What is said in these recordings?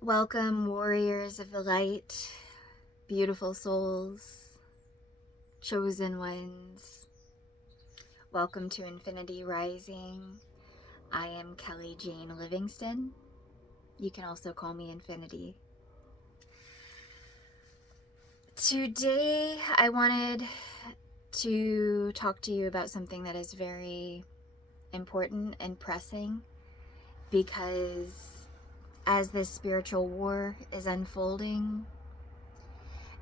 Welcome, warriors of the light, beautiful souls, chosen ones. Welcome to Infinity Rising. I am Kelly Jane Livingston. You can also call me Infinity. Today, I wanted to talk to you about something that is very important and pressing, because as this spiritual war is unfolding,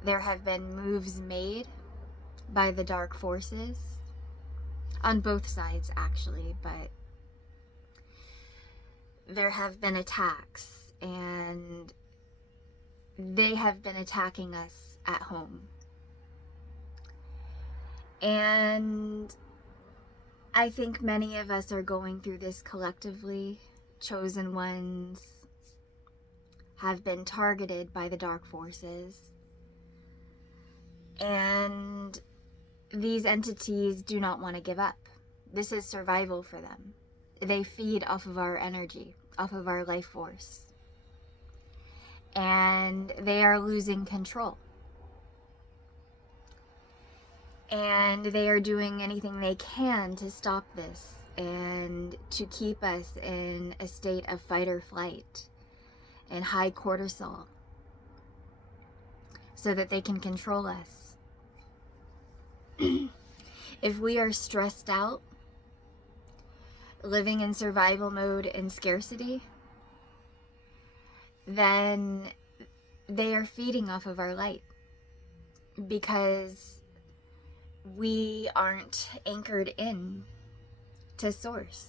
there have been moves made by the dark forces on both sides, actually, but there have been attacks, and they have been attacking us at home. And I think many of us are going through this collectively. Chosen ones have been targeted by the dark forces, and these entities do not want to give up. This is survival for them. They feed off of our energy, off of our life force, and they are losing control. And they are doing anything they can to stop this and to keep us in a state of fight or flight and high cortisol so that they can control us. If we are stressed out, living in survival mode and scarcity, then they are feeding off of our light, because we aren't anchored in to source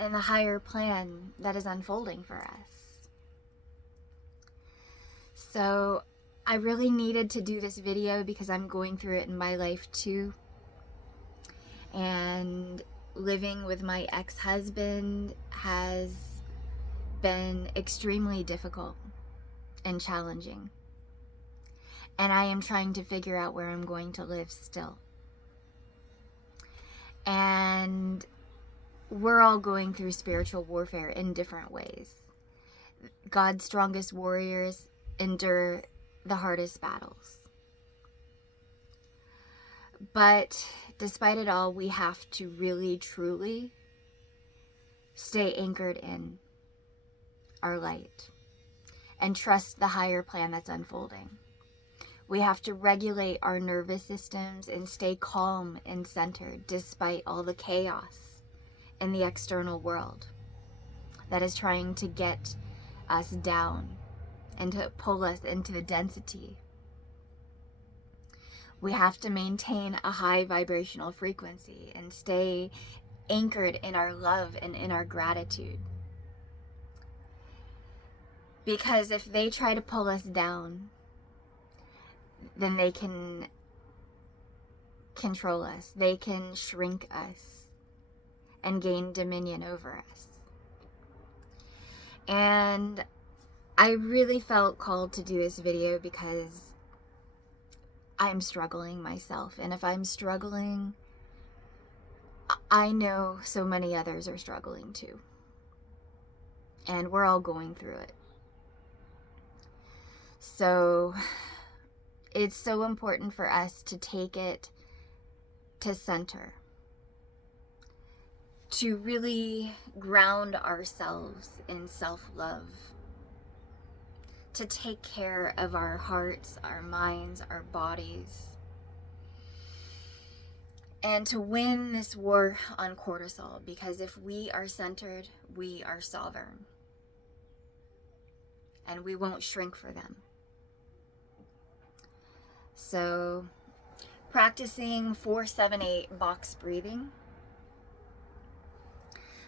and the higher plan that is unfolding for us. So I really needed to do this video because I'm going through it in my life too. And living with my ex-husband has been extremely difficult and challenging. And I am trying to figure out where I'm going to live still. And we're all going through spiritual warfare in different ways. God's strongest warriors endure the hardest battles. But despite it all, we have to really, truly stay anchored in our light and trust the higher plan that's unfolding. We have to regulate our nervous systems and stay calm and centered despite all the chaos in the external world that is trying to get us down and to pull us into the density. We have to maintain a high vibrational frequency and stay anchored in our love and in our gratitude. Because if they try to pull us down, then they can control us. They can shrink us and gain dominion over us. And I really felt called to do this video because I'm struggling myself. And if I'm struggling, I know so many others are struggling too. And we're all going through it. So it's so important for us to take it to center, to really ground ourselves in self-love, to take care of our hearts, our minds, our bodies, and to win this war on cortisol, because if we are centered, we are sovereign, and we won't shrink for them. So practicing 4-7-8 box breathing.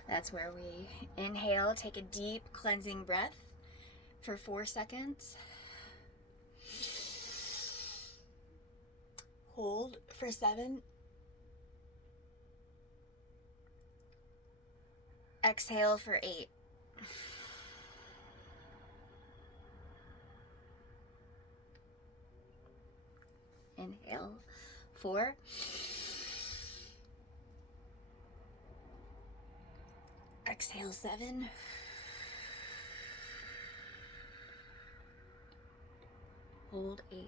That's where we inhale, take a deep cleansing breath for 4 seconds. Hold for 7. Exhale for 8. Inhale, 4. Exhale, 7. hold 8.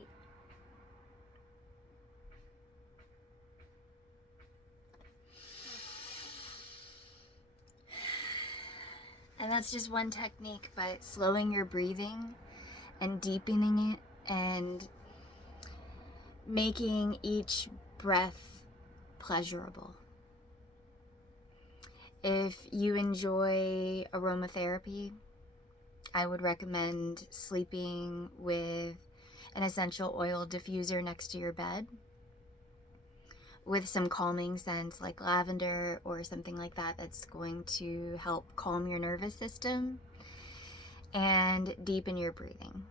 And that's just one technique, but slowing your breathing and deepening it and making each breath pleasurable. If you enjoy aromatherapy, I would recommend sleeping with an essential oil diffuser next to your bed with some calming scents like lavender or something like that that's going to help calm your nervous system and deepen your breathing.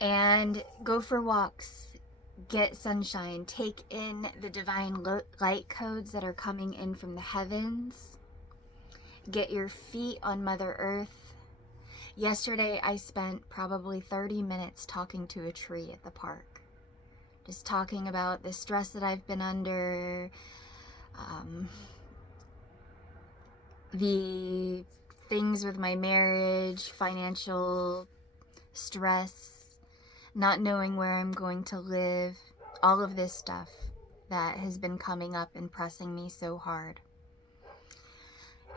And go for walks, get sunshine, take in the divine light codes that are coming in from the heavens, get your feet on Mother Earth. Yesterday I spent probably 30 minutes talking to a tree at the park, just talking about the stress that I've been under, the things with my marriage, financial stress, not knowing where I'm going to live, all of this stuff that has been coming up and pressing me so hard.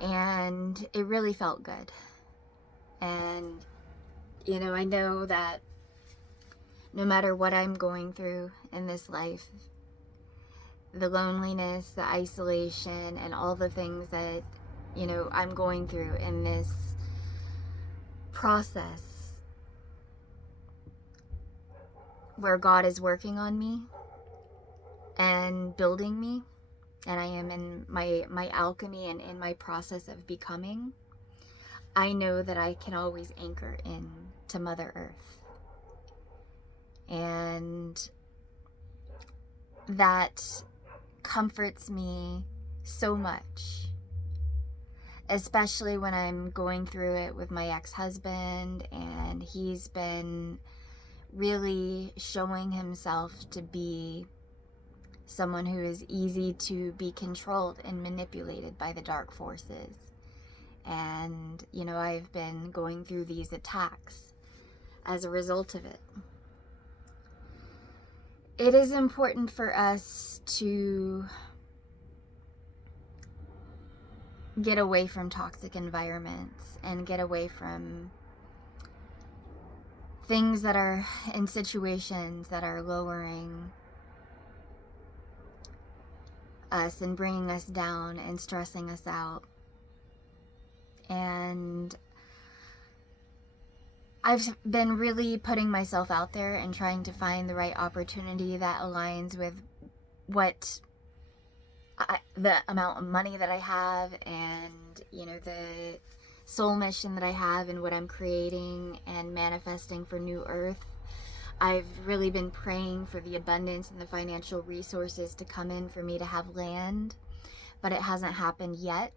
And it really felt good. And, I know that no matter what I'm going through in this life, the loneliness, the isolation, and all the things that, I'm going through in this process where God is working on me and building me, and I am in my alchemy and in my process of becoming, I know that I can always anchor in to Mother Earth. And that comforts me so much, especially when I'm going through it with my ex-husband, and he's been really showing himself to be someone who is easy to be controlled and manipulated by the dark forces. And, I've been going through these attacks as a result of it. It is important for us to get away from toxic environments and get away from things that are in situations that are lowering us and bringing us down and stressing us out. And I've been really putting myself out there and trying to find the right opportunity that aligns with the amount of money that I have, and the soul mission that I have and what I'm creating and manifesting for New Earth. I've really been praying for the abundance and the financial resources to come in for me to have land, but it hasn't happened yet.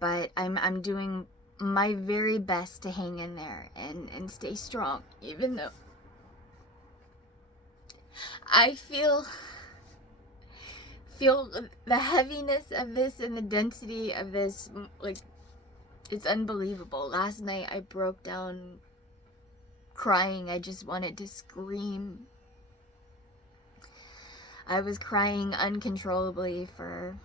But I'm doing my very best to hang in there and stay strong, even though I feel the heaviness of this and the density of this. Like, it's unbelievable. Last night I broke down crying. I just wanted to scream. I was crying uncontrollably for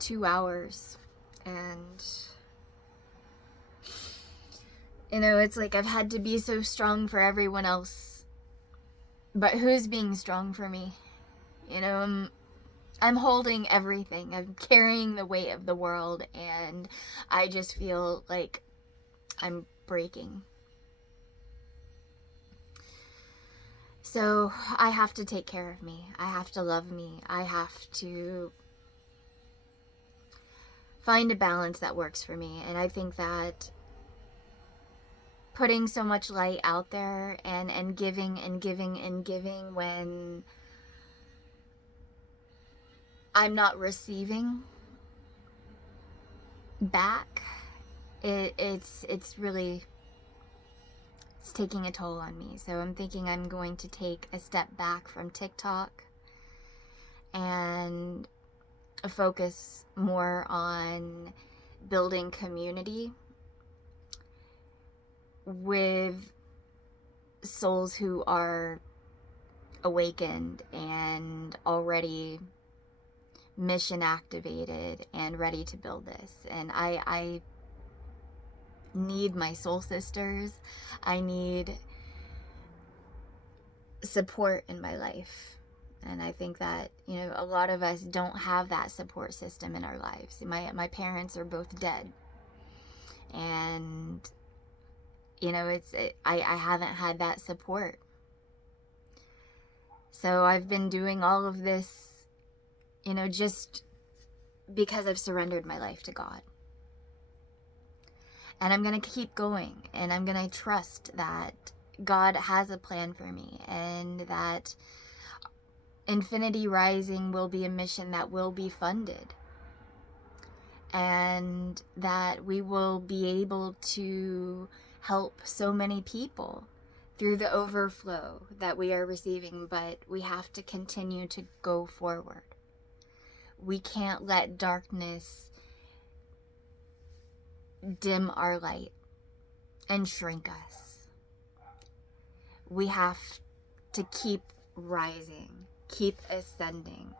2 hours, and it's like I've had to be so strong for everyone else, but who's being strong for me? I'm holding everything. I'm carrying the weight of the world, and I just feel like I'm breaking. So I have to take care of me. I have to love me. I have to find a balance that works for me. And I think that putting so much light out there and giving and giving and giving when I'm not receiving back, it's taking a toll on me. So I'm thinking I'm going to take a step back from TikTok and focus more on building community with souls who are awakened and already mission activated and ready to build this. And I need my soul sisters. I need support in my life. And I think that, a lot of us don't have that support system in our lives. My parents are both dead. And, I haven't had that support. So I've been doing all of this, just because I've surrendered my life to God. And I'm going to keep going. And I'm going to trust that God has a plan for me. And that Infinity Rising will be a mission that will be funded. And that we will be able to help so many people through the overflow that we are receiving. But we have to continue to go forward. We can't let darkness dim our light and shrink us. We have to keep rising, keep ascending.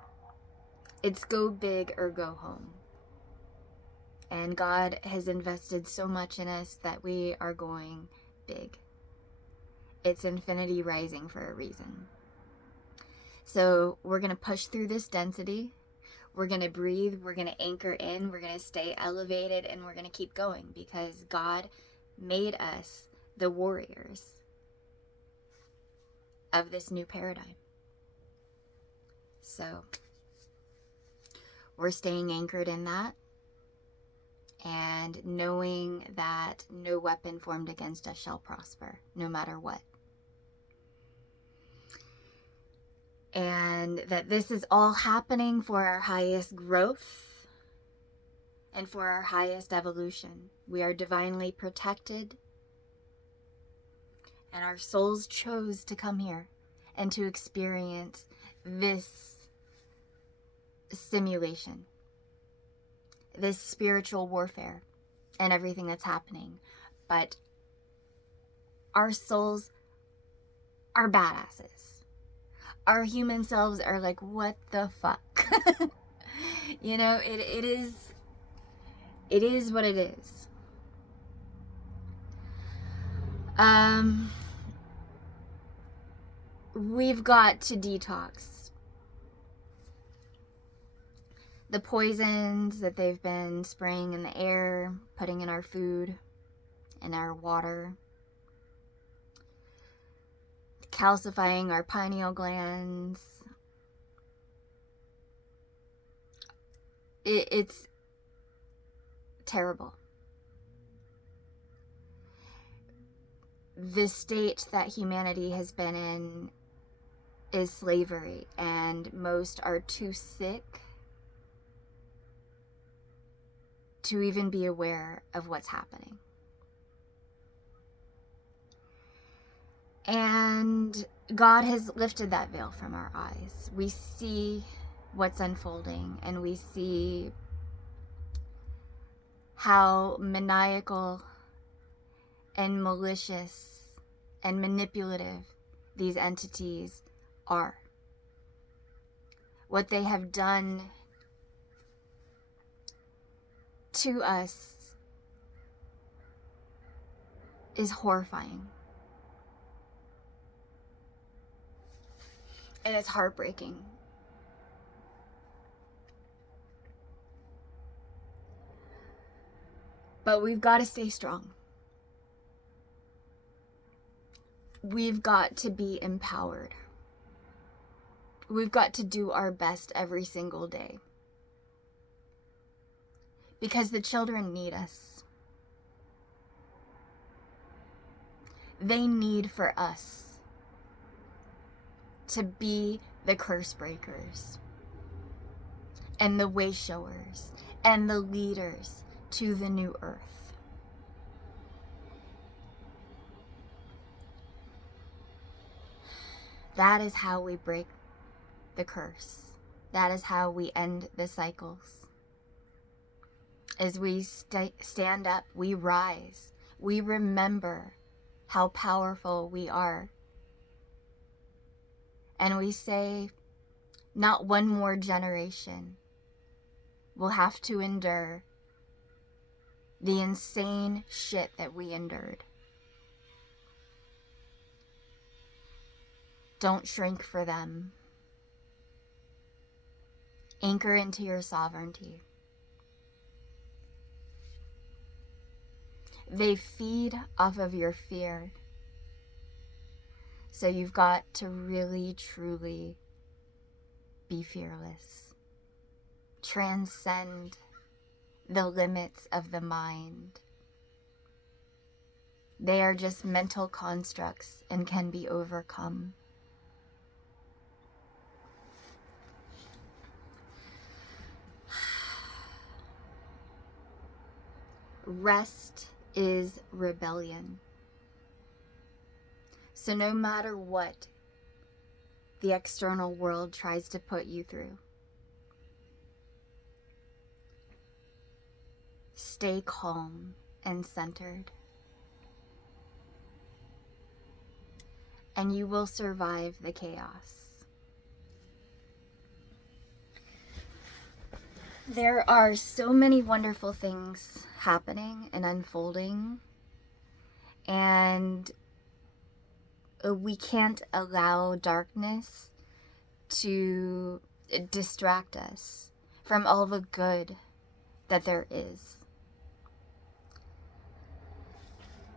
It's go big or go home. And God has invested so much in us that we are going big. It's Infinity Rising for a reason. So we're going to push through this density. We're going to breathe. We're going to anchor in. We're going to stay elevated. And we're going to keep going because God made us the warriors of this new paradigm. So we're staying anchored in that. And knowing that no weapon formed against us shall prosper, no matter what. And that this is all happening for our highest growth and for our highest evolution. We are divinely protected. And our souls chose to come here and to experience this simulation. This spiritual warfare and everything that's happening. But our souls are badasses. Our human selves are like, what the fuck? It is what it is. We've got to detox the poisons that they've been spraying in the air, putting in our food, in our water, calcifying our pineal glands. It's terrible. The state that humanity has been in is slavery, and most are too sick to even be aware of what's happening. And God has lifted that veil from our eyes. We see what's unfolding, and we see how maniacal and malicious and manipulative these entities are. What they have done to us is horrifying. And it's heartbreaking. But we've got to stay strong. We've got to be empowered. We've got to do our best every single day. Because the children need us. They need for us to be the curse breakers and the way showers and the leaders to the new earth. That is how we break the curse. That is how we end the cycles. As we stand up, we rise. We remember how powerful we are And we say, not one more generation will have to endure the insane shit that we endured. Don't shrink for them. Anchor into your sovereignty. They feed off of your fear. So you've got to really, truly be fearless. Transcend the limits of the mind. They are just mental constructs and can be overcome. Rest is rebellion. So no matter what the external world tries to put you through, stay calm and centered, and you will survive the chaos. There are so many wonderful things happening and unfolding, and we can't allow darkness to distract us from all the good that there is.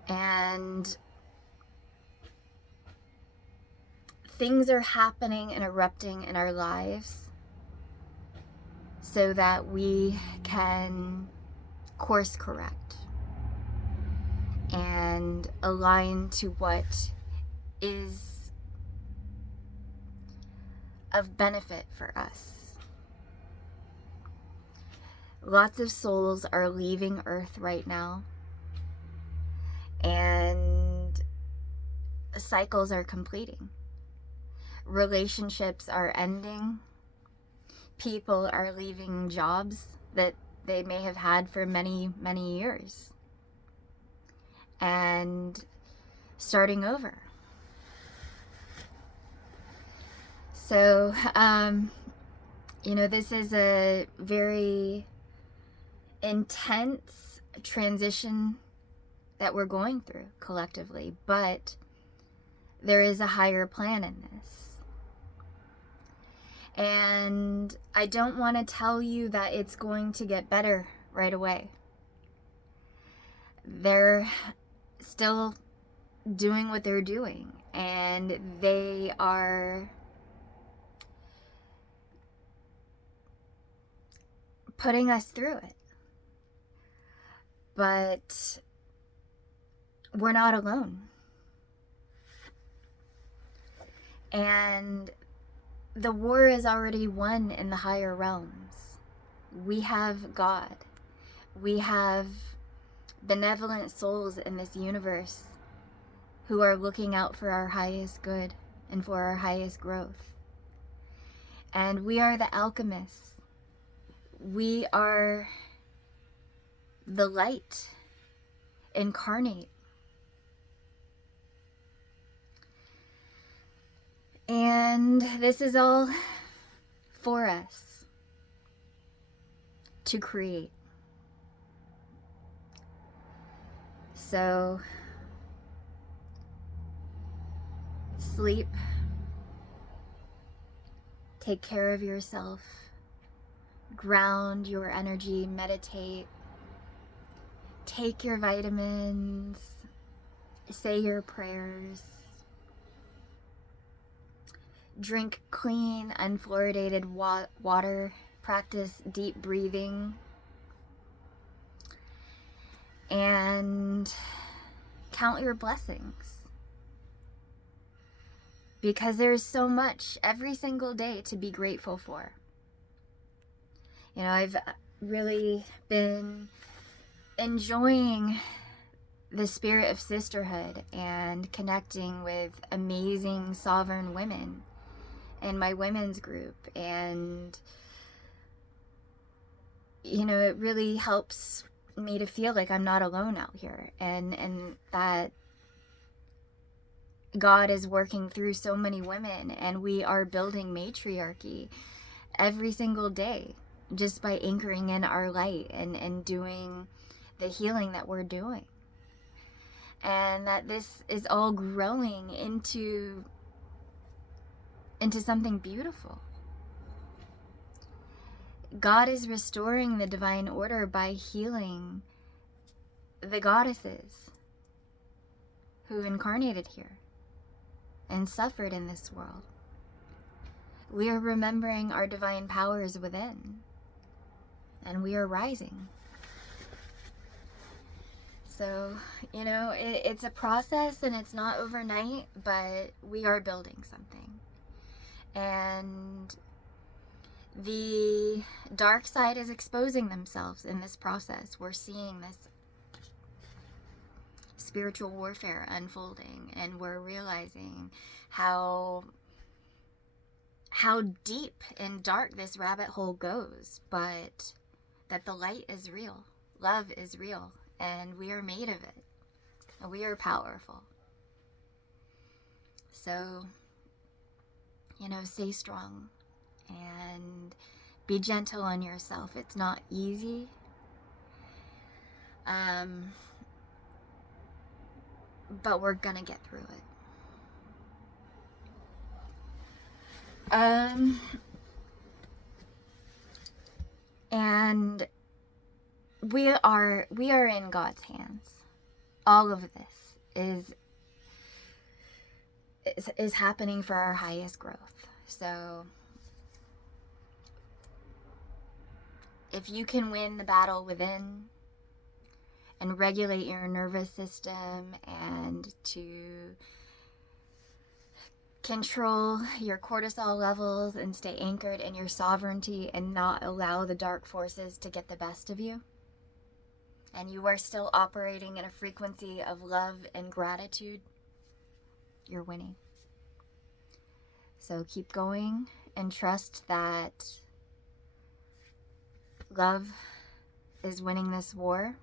And things are happening and erupting in our lives so that we can course correct and align to what is of benefit for us. Lots of souls are leaving Earth right now, and cycles are completing. Relationships are ending. People are leaving jobs that they may have had for many, many years and starting over. So, this is a very intense transition that we're going through collectively, but there is a higher plan in this. And I don't want to tell you that it's going to get better right away. They're still doing what they're doing, and they are putting us through it. But we're not alone. And the war is already won in the higher realms. We have God. We have benevolent souls in this universe who are looking out for our highest good and for our highest growth. And we are the alchemists. We are the light incarnate. And this is all for us to create. So, sleep, take care of yourself, ground your energy, meditate, take your vitamins, say your prayers, drink clean, unfluoridated water, practice deep breathing, and count your blessings. Because there's so much every single day to be grateful for. I've really been enjoying the spirit of sisterhood and connecting with amazing sovereign women in my women's group, and it really helps me to feel like I'm not alone out here, and that God is working through so many women, and we are building matriarchy every single day just by anchoring in our light and doing the healing that we're doing. And that this is all growing into something beautiful. God is restoring the divine order by healing the goddesses who incarnated here and suffered in this world. We are remembering our divine powers within, and we are rising. So, it's a process and it's not overnight, but we are building something. And the dark side is exposing themselves in this process. We're seeing this spiritual warfare unfolding, and we're realizing how deep and dark this rabbit hole goes, but that the light is real, love is real, and we are made of it, and we are powerful. So, stay strong and be gentle on yourself. It's not easy. But we're gonna get through it. And we are in God's hands. All of this is happening for our highest growth. So if you can win the battle within and regulate your nervous system and to control your cortisol levels and stay anchored in your sovereignty and not allow the dark forces to get the best of you, and you are still operating in a frequency of love and gratitude, you're winning. So keep going and trust that love is winning this war.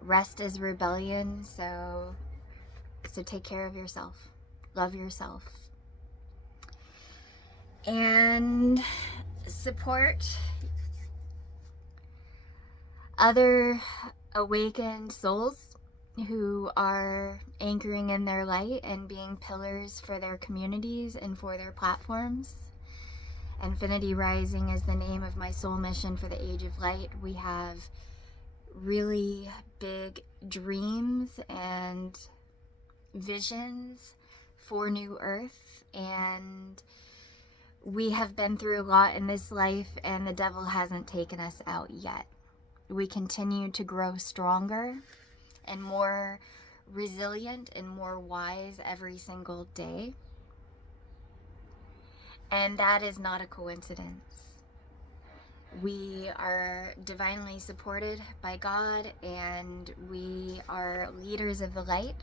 Rest is rebellion, so take care of yourself. Love yourself. And support other awakened souls who are anchoring in their light and being pillars for their communities and for their platforms. Infinity Rising is the name of my soul mission for the Age of Light. We have really big dreams and visions for New Earth, and we have been through a lot in this life, and the devil hasn't taken us out yet. We continue to grow stronger and more resilient and more wise every single day, and that is not a coincidence. We are divinely supported by God, and we are leaders of the light.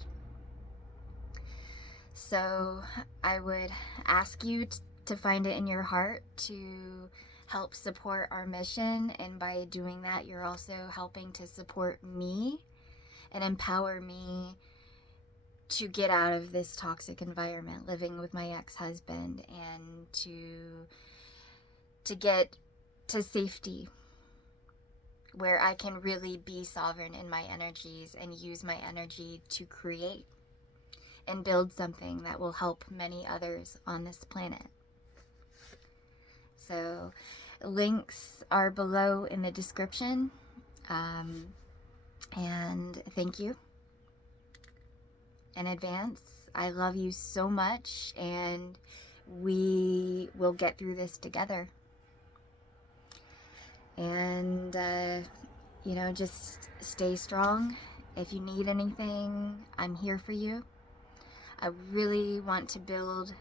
So I would ask you to find it in your heart to help support our mission, and by doing that, you're also helping to support me and empower me to get out of this toxic environment, living with my ex-husband, and to get to safety where I can really be sovereign in my energies and use my energy to create and build something that will help many others on this planet. So links are below in the description. And thank you in advance. I love you so much, and we will get through this together. And, just stay strong. If you need anything, I'm here for you. I really want to build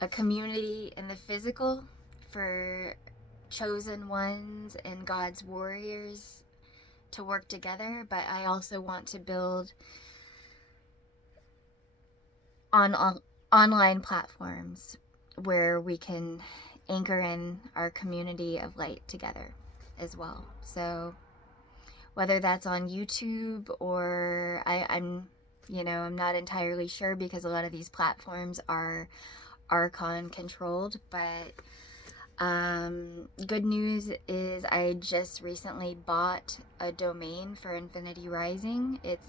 a community in the physical for chosen ones and God's warriors to work together, but I also want to build online platforms where we can anchor in our community of light together as well. So whether that's on YouTube or I'm You know, I'm not entirely sure because a lot of these platforms are Archon controlled, but good news is I just recently bought a domain for Infinity Rising. It's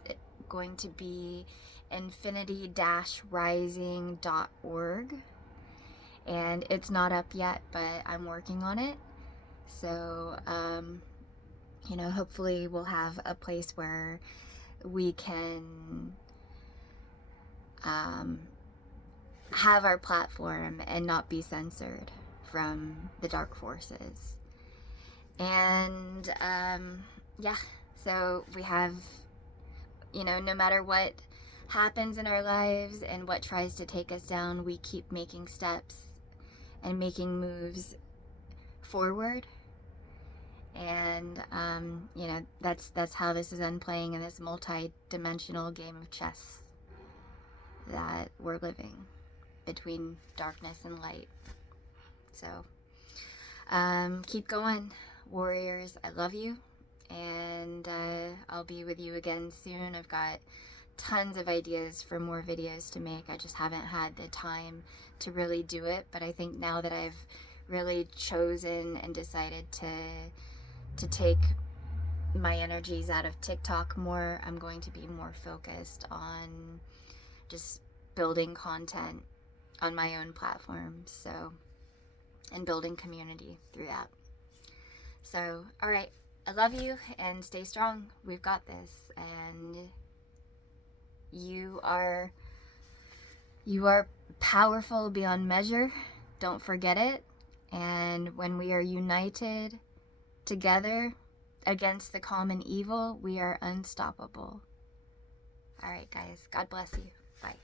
going to be infinity-rising.org, and it's not up yet, but I'm working on it. So, you know, hopefully we'll have a place where we can have our platform and not be censored from the dark forces. And yeah, so we have, you know, no matter what happens in our lives and what tries to take us down, we keep making steps and making moves forward. And you know, that's how this is unplaying in this multi-dimensional game of chess that we're living between darkness and light. So keep going, warriors. I love you, and I'll be with you again soon. I've got tons of ideas for more videos to make. I just haven't had the time to really do it, but I think now that I've really chosen and decided to take my energies out of TikTok more, I'm going to be more focused on just building content on my own platforms, so, and building community through that. So, all right, I love you, and stay strong. We've got this, and you are powerful beyond measure. Don't forget it. And when we are united together against the common evil, we are unstoppable. All right, guys. God bless you. Bye.